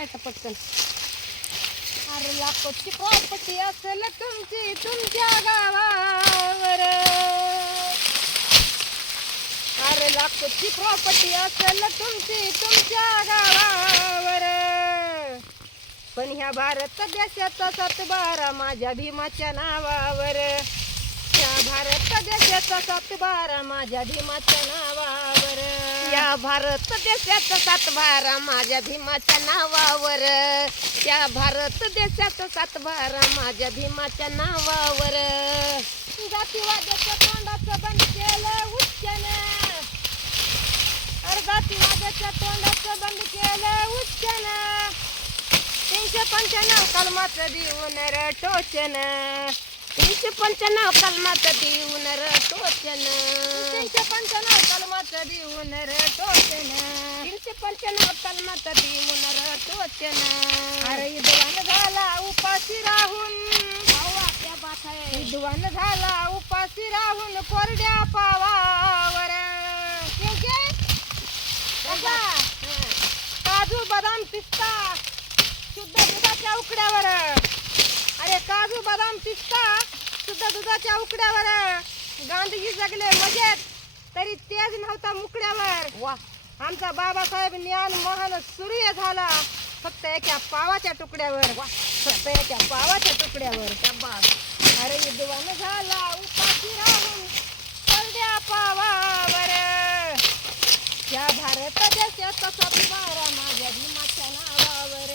फिरवायचा पटकन. अरे लाखोची प्रॉपर्टी असेल तुमची तुमच्या गावावर. अरे लाखोची प्रॉपर्टी असेल तुमची तुमच्या गावावर. पण ह्या भारत देशाचा सातबारा माझ्या भीमाच्या नावावर. या भारत देशाचा सातबारा माझ्या भीमाच्या नावावर. या भारत देशाचा सातबारा माझ्या भीमाच्या नावावर. या भारत देशाचा सातबारा माझ्या भीमाच्या नावावर. जातीवादाच्या तोंडाचं बंद केलं उच्चनं. अरे जातीवादाच्या तोंडाचं बंद केलं उच्चनं. 395 कलमाचं देऊन र टोचन. 395 कलमाचं देऊन र टोचन. 395 कलमाचं देऊन र टोचन. 395 कलमाचं देऊन र टोचन. अरे विद्वान झाला उपाशी राहून. क्या बात है. विद्वान झाला उपाशी राहून कोरड्या पावावर. काजू बदाम पिस्ता शुद्ध दुधाच्या उकड्यावर. अरे काजू बदाम पिस्ता शुद्ध दुधाच्या उकड्यावर. गांधीजी जगले मजेत तरी तेज नव्हता मुकड्यावर. वा. आमचा बाबासाहेब ज्ञान महान सूर्य झाला फक्त एका पावाच्या तुकड्यावर. वा. फक्त एका पावाच्या तुकड्यावर. अरे विद्वान झाला उपाशी राहून कोरड्या पावावर. या भारत देशाचा सातबारा माझ्या भीमाच्या नावावर.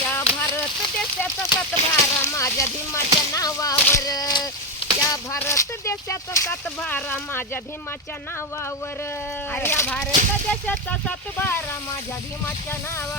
या भारत देशाचा सातबारा माझ्या भीमाच्या नावावर. या भारत देशाचा सातबारा माझ्या भीमाच्या नावावर. अरे या भारत देशाचा सातबारा माझ्या भीमाच्या नावावर.